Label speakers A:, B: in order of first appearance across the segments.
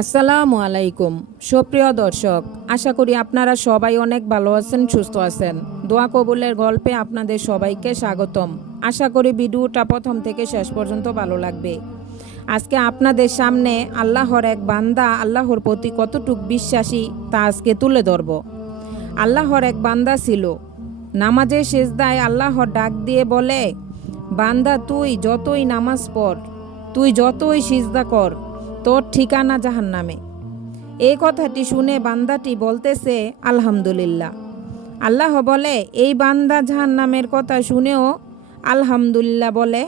A: আসসালামু আলাইকুম। সুপ্রিয় দর্শক, আশা করি আপনারা সবাই অনেক ভালো আছেন, সুস্থ আছেন। দোয়া কবুলের গল্পে আপনাদের সবাইকে স্বাগতম। আশা করি ভিডিওটা প্রথম থেকে শেষ পর্যন্ত ভালো লাগবে। আজকে আপনাদের সামনে আল্লাহর এক বান্দা, আল্লাহর প্রতি কতটুক বিশ্বাসী তা আজকে তুলে ধরব। আল্লাহর এক বান্দা ছিল। নামাজের শেষদায় আল্লাহর ডাক দিয়ে বলে, বান্দা, তুই যতই নামাজ পড়, তুই যতই সিজদা কর তোর ঠিকানা জাহান নামে এই কথাটি শুনে বান্দাটি বলতেছে, আলহামদুলিল্লাহ। আল্লাহ বলে, এই বান্দা জাহান নামের কথা শুনেও আলহামদুলিল্লাহ বলে।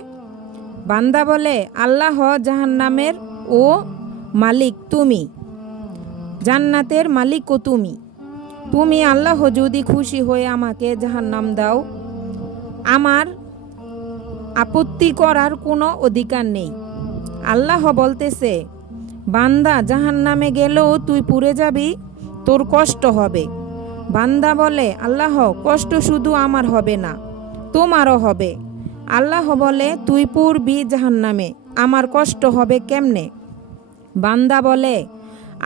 A: বান্দা বলে, আল্লাহ জাহান নামের ও মালিক তুমি, জান্নাতের মালিকও তুমি। তুমি আল্লাহ যদি খুশি হয়ে আমাকে জাহান্নাম দাও, আমার আপত্তি করার কোনো অধিকার নেই। আল্লাহ বলতেছে বান্দা জাহান নামে গেলেও তুই পুড়ে যাবি, তোর কষ্ট হবে। বান্দা বলে, আল্লাহ, কষ্ট শুধু আমার হবে না, তোমারও হবে। আল্লাহ বলে, তুই পুরবি জাহান নামে আমার কষ্ট হবে কেমনে? বান্দা বলে,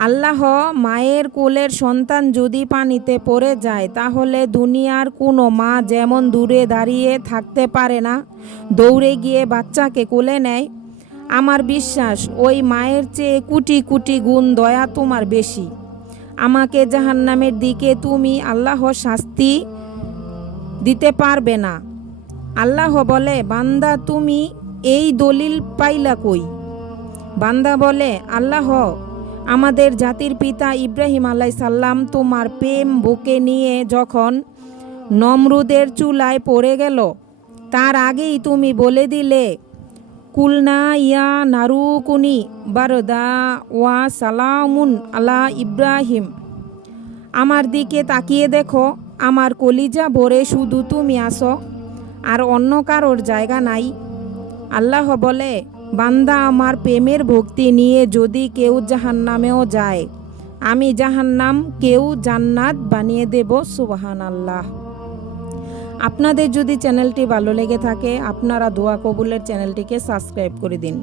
A: আল্লাহ, মায়ের কোলের সন্তান যদি পানিতে পড়ে যায়, তাহলে দুনিয়ার কোনো মা যেমন দূরে দাঁড়িয়ে থাকতে পারে না, দৌড়ে গিয়ে বাচ্চাকে কোলে নেয় আমার বিশ্বাস, ওই মায়ের চেয়ে কোটি কোটি গুণ দয়া তোমার বেশি। আমাকে জাহান্নামের দিকে তুমি আল্লাহ শাস্তি দিতে পারবে না। আল্লাহ বলে, বান্দা, তুমি এই দলিল পাইলা কই? বান্দা বলে, আল্লাহ, আমাদের জাতির পিতা ইব্রাহিম আলাই সাল্লাম তোমার প্রেম বুকে নিয়ে যখন নমরুদের চুলায় পড়ে গেল, তার আগেই তুমি বলে দিলে কুলনা ইয়া নারুকুনি বারদা ওয়া সালামুন আলা ইব্রাহিম। আমার দিকে তাকিয়ে দেখো, আমার কলিজা ভরে শুধু তুমি আসো, আর অন্য কারোর জায়গা নাই। আল্লাহ বলে, বান্দা আমার প্রেমের ভক্তি নিয়ে যদি কেউ জাহান্নামেও যায়, আমি জাহান্নাম কেউ জান্নাত বানিয়ে দেব সুবাহান আল্লাহ আপনাদের যদি চ্যানেলটি ভালো লেগে থাকে আপনারা দোয়া কবুলের চ্যানেলটিকে সাবস্ক্রাইব করে দিন।